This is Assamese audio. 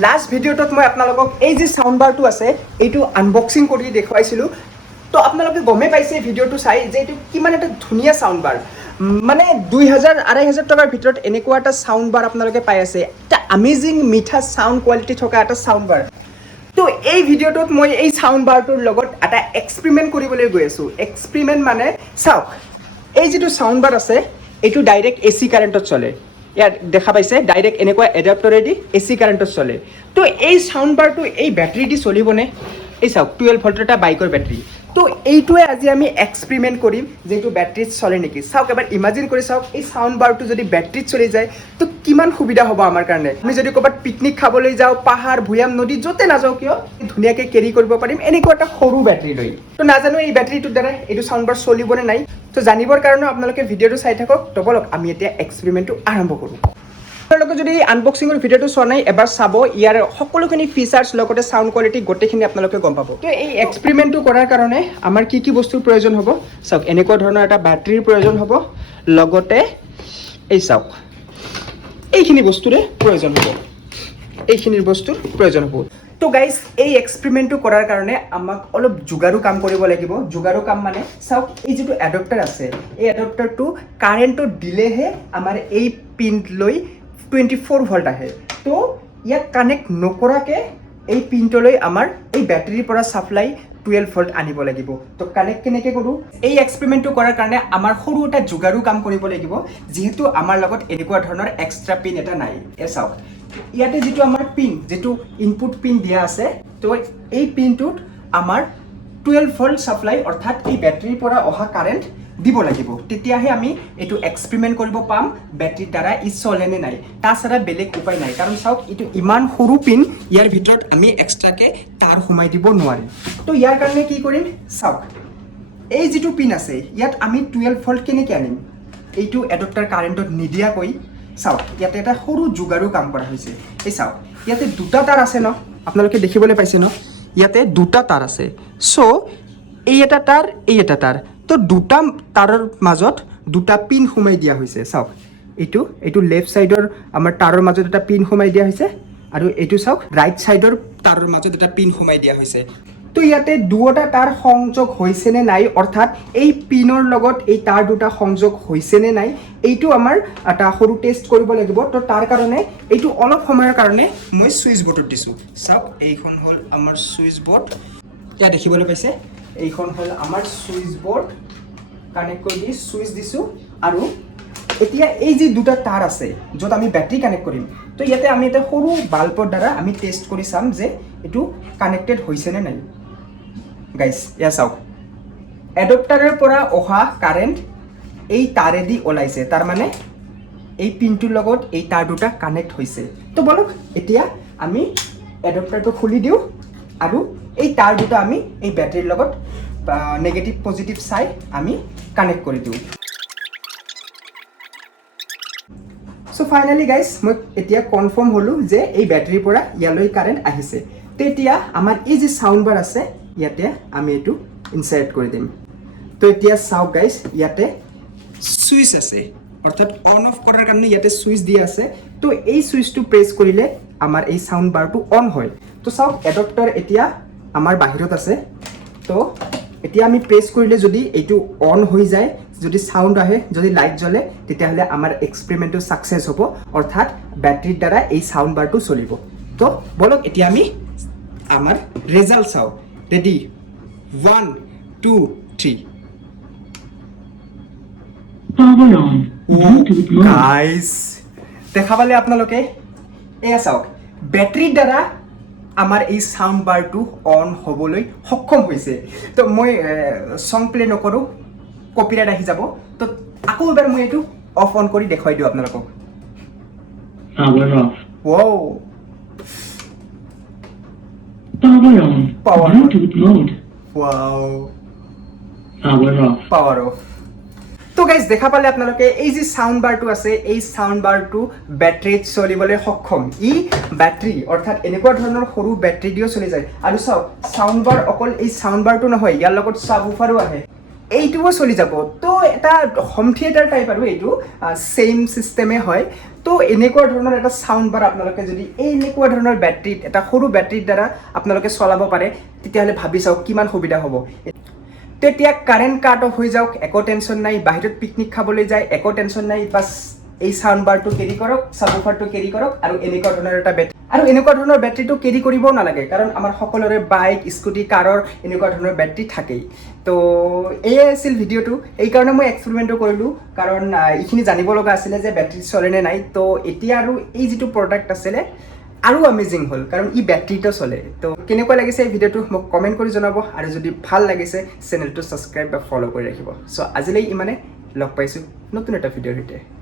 লাষ্ট ভিডিঅ'টোত মই আপোনালোকক এই যে সাউন্ড বাৰটো আছে এইটো আনবক্সিং কৰি দেখুৱাইছিলোঁ তো আপোনালোকে গমে পাইছে ভিডিঅ'টো চাই যে এইটো কিমান এটা ধুনীয়া সাউন্ড বাৰ মানে 2000-2500 টকাৰ ভিতৰত এনেকুৱা এটা সাউন্ড বাৰ আপোনালোকে পাই আছে এটা আমেজিং মিঠা সাউন্ড কোৱালিটি থকা এটা সাউন্ড বাৰ তো এই ভিডিঅ'টোত মই এই সাউন্ড বাৰটোৰ লগত এটা এক্সপেৰিমেণ্ট কৰিবলৈ গৈ আছোঁ এক্সপেৰিমেণ্ট মানে চাওক এই যিটো সাউন্ড বাৰ আছে এইটো ডাইৰেক্ট এচি কাৰেণ্টত চলে ইয়াত দেখা পাইছে ডাইৰেক্ট এনেকুৱা এডাপ্টৰেদি এচি কাৰেণ্টত চলে তো এই সাউন্ড বাৰটো এই বেটাৰী দি চলিবনে এই চাওক 12 ভল্টৰ এটা বাইকৰ বেটাৰী তো এইটোৱে আজি আমি এক্সপেৰিমেণ্ট কৰিম যে এইটো বেটাৰীত চলে নেকি চাওক এবাৰ ইমাজিন কৰি চাওক এই সাউন্ড বাৰটো যদি বেটাৰীত চলি যায় তো কিমান সুবিধা হ'ব আমাৰ কাৰণে আমি যদি ক'ৰবাত পিকনিক খাবলৈ যাওঁ পাহাৰ ভৈয়াম নদী য'তে নাযাওঁ কিয় ধুনীয়াকৈ কেৰি কৰিব পাৰিম এনেকুৱা এটা সৰু বেটাৰী লৈ তো নাজানো এই বেটাৰীটোৰ দ্বাৰা এইটো সাউন্ড বাৰ চলিবনে নাই তো জানিবৰ কাৰণে আপোনালোকে ভিডিঅ'টো চাই থাকক তো বলক আমি এতিয়া এক্সপেৰিমেণ্টটো আৰম্ভ কৰোঁ আপোনালোকে যদি আনবক্সিঙৰ ভিডিঅ'টো চোৱা নাই এবাৰ চাব ইয়াৰ সকলোখিনি ফিচাৰ্ছ লগতে সাউণ্ড কোৱালিটি গোটেইখিনি আপোনালোকে গম পাব তো এই এক্সপেৰিমেণ্টটো কৰাৰ কাৰণে আমাৰ কি কি বস্তুৰ প্ৰয়োজন হ'ব চাওক এনেকুৱা ধৰণৰ এটা বেটাৰীৰ প্ৰয়োজন হ'ব লগতে এই চাওক এইখিনি বস্তুৰে প্ৰয়োজন হ'ব এইখিনিৰ বস্তুৰ প্ৰয়োজন হ'ব তো গাইজ এই এক্সপেৰিমেণ্টটো কৰাৰ কাৰণে আমাক অলপ যোগাৰু কাম কৰিব লাগিব যোগাৰু কাম মানে চাওক এই যিটো এডপ্টাৰ আছে এই এডপ্টাৰটো কাৰেণ্টত দিলেহে আমাৰ এই পিনলৈ 24 ভল্ট আহে তো ইয়াক কানেক্ট নকৰাকৈ এই পিনটোলৈ আমাৰ এই বেটাৰীৰ পৰা ছাপ্লাই 12 ভল্ট আনিব লাগিব তো কানেক্ট কেনেকৈ কৰোঁ এই এক্সপেৰিমেণ্টটো কৰাৰ কাৰণে আমাৰ সৰু এটা যোগাৰু কাম কৰিব লাগিব যিহেতু আমাৰ লগত এনেকুৱা ধৰণৰ এক্সট্ৰা পিন এটা নাই এই চাওক ইয়াতে যিটো আমাৰ পিন যিটো ইনপুট পিন দিয়া আছে তো এই পিনটোত আমাৰ 12 ভল্ট ছাপ্লাই অৰ্থাৎ এই বেটাৰীৰ পৰা অহা কাৰেণ্ট দিব লাগিব তেতিয়াহে আমি এইটো এক্সপেৰিমেণ্ট কৰিব পাম বেটাৰীৰ দ্বাৰা ই চলে নে নাই তাছাড়া বেলেগ উপায় নাই কাৰণ চাওক এইটো ইমান সৰু পিন ইয়াৰ ভিতৰত আমি এক্সট্ৰাকৈ তাৰ সোমাই দিব নোৱাৰিম তো ইয়াৰ কাৰণে কি কৰিম চাওক এই যিটো পিন আছে ইয়াত আমি 12 ভল্ট কেনেকৈ আনিম এইটো এডপ্টাৰ কাৰেণ্টত নিদিয়াকৈ চাওক ইয়াতে এটা সৰু যোগাৰু কাম কৰা হৈছে এই চাওক ইয়াতে দুটা তার আছে ন আপোনালোকে দেখিবলৈ পাইছে ন ইয়াতে দুটা তার আছে সো এই এটা তার এই এটা তার তো দুটা তাৰৰ মাজত দুটা পিন সোমাই দিয়া হৈছে চাওক এইটো লেফট সাইডৰ আমাৰ তাৰৰ মাজত এটা পিন সোমাই দিয়া হৈছে আৰু এইটো চাওক ৰাইট সাইডৰ তাৰৰ মাজত এটা পিন সোমাই দিয়া হৈছে তো ইয়াতে দুটা তাৰ সংযোগ হৈছে নে নাই অৰ্থাৎ এই পিনৰ লগত এই তাৰ দুটা সংযোগ হৈছে নে নাই এইটো আমাৰ এটা সৰু টেষ্ট কৰিব লাগিব তো তাৰ কাৰণে এইটো অলপ সময়ৰ কাৰণে মই সুইচ বৰ্ডত দিছোঁ চাওক এইখন হ'ল আমাৰ সুইচ বৰ্ড এতিয়া দেখিবলৈ পাইছে এইখন হ'ল আমাৰ সুইচ বৰ্ড কানেক্ট কৰি দি সুইচ দিছোঁ আৰু এতিয়া এই যে দুটা তাৰ আছে য'ত আমি বেটাৰী কানেক্ট কৰিম তো ইয়াতে আমি এটা সৰু বাল্বৰ দ্বাৰা আমি টেষ্ট কৰি চাম যে এইটো কানেক্টেড হৈছে নে নাই গাইজ এয়া চাওক এডপ্টাৰৰ পৰা অহা কাৰেণ্ট এই তাৰেদি ওলাইছে তাৰ মানে এই পিনটোৰ লগত এই তাৰ দুটা কানেক্ট হৈছে তো বলক এতিয়া আমি এডপ্টাৰটো খুলি দিওঁ আৰু এই তাৰ দুটা আমি এই বেটাৰীৰ লগত নেগেটিভ পজিটিভ চাই আমি কানেক্ট কৰি দিওঁ সো ফাইনালি গাইজ মই এতিয়া কনফাৰ্ম হ'লোঁ যে এই বেটাৰীৰ পৰা ইয়ালৈ কাৰেণ্ট আহিছে তেতিয়া আমাৰ এই যে সাউণ্ড বাৰ আছে ইয়াতে আমি এইটো ইনচাৰ্ট কৰি দিম তো এতিয়া চাওক গাইজ ইয়াতে সুইচ আছে অৰ্থাৎ অন অফ কৰাৰ কাৰণে ইয়াতে সুইচ দিয়া আছে তো এই সুইচটো প্ৰেছ কৰিলে আমাৰ এই সাউণ্ড বাৰটো অন হয় তো চাওক এডপ্টাৰ এতিয়া আমাৰ বাহিৰত আছে তো এতিয়া আমি প্ৰেছ কৰিলে যদি এইটো অন হৈ যায় যদি সাউণ্ড আহে যদি লাইট জ্বলে তেতিয়াহ'লে আমাৰ এক্সপেৰিমেণ্টটো ছাকচেছ হ'ব অৰ্থাৎ বেটাৰীৰ দ্বাৰা এই সাউণ্ড বাৰটো চলিব তো বলক এতিয়া আমি আমাৰ ৰেজাল্ট চাওঁ ৰেডি 1 2 3 গাইজ দেখা পালে আপোনালোকে এয়া চাওক বেটাৰীৰ দ্বাৰা আমাৰ এই সাউণ্ড বাৰটো অন হ'বলৈ সক্ষম হৈছে তো মই সং প্লে নকৰোঁ কপিৰাইট আহি যাব তো আকৌ এবাৰ মই এইটো অফ অন কৰি দেখুৱাই দিওঁ আপোনালোকক পাৱাৰ অফ তো গাইজ দেখা পালে আপোনালোকে এই যে সাউণ্ড বাৰটো আছে এই সাউণ্ড বাৰটো বেটাৰীত চলিবলৈ সক্ষম ই বেটাৰী অৰ্থাৎ এনেকুৱা ধৰণৰ সৰু বেটাৰী দিও চলি যায় আৰু চাওক সাউণ্ড বাৰ অকল এই সাউণ্ড বাৰটো নহয় ইয়াৰ লগত সাবউফাৰো আহে এইটোও চলি যাব তো এটা হোম থিয়েটাৰ টাইপ আৰু এইটো সেম সিস্টেমে হয় তো এনেকুৱা ধৰণৰ এটা সাউন্ড বাৰ আপোনালোকে যদি এনেকুৱা ধৰণৰ বেটাৰীত এটা সৰু বেটাৰীৰ দ্বাৰা আপোনালোকে চলাব পাৰে তেতিয়াহ'লে ভাবি চাওক কিমান সুবিধা হ'ব তেতিয়া কাৰেণ্ট কাট অফ হৈ যাওক একো টেনশ্যন নাই বাহিৰত পিকনিক খাবলৈ যায় একো টেনশ্যন নাই বাছ এই সাউন্ড বাৰটো কেৰি কৰক সাবউফাৰটো কেৰি কৰক আৰু এনেকুৱা ধৰণৰ এটা বেটাৰী আৰু এনেকুৱা ধৰণৰ বেটাৰীটো কেৰি কৰিবও নালাগে কাৰণ আমাৰ সকলোৰে বাইক স্কুটি কাৰৰ এনেকুৱা ধৰণৰ বেটাৰী থাকেই তো এয়াই আছিল ভিডিঅ'টো এইকাৰণে মই এক্সপেৰিমেণ্টটো কৰিলোঁ কাৰণ এইখিনি জানিব লগা আছিলে যে বেটাৰী চলে নে নাই তো এতিয়া আৰু এই যিটো প্ৰডাক্ট আছিলে আৰু আমেজিং হ'ল কাৰণ ই বেটাৰীটো চলে তো কেনেকুৱা লাগিছে এই ভিডিঅ'টো মোক কমেণ্ট কৰি জনাব আৰু যদি ভাল লাগিছে চেনেলটো ছাবস্ক্ৰাইব বা ফ'ল' কৰি ৰাখিব চ' আজিলৈ ইমানে লগ পাইছোঁ নতুন এটা ভিডিঅ'ৰ সৈতে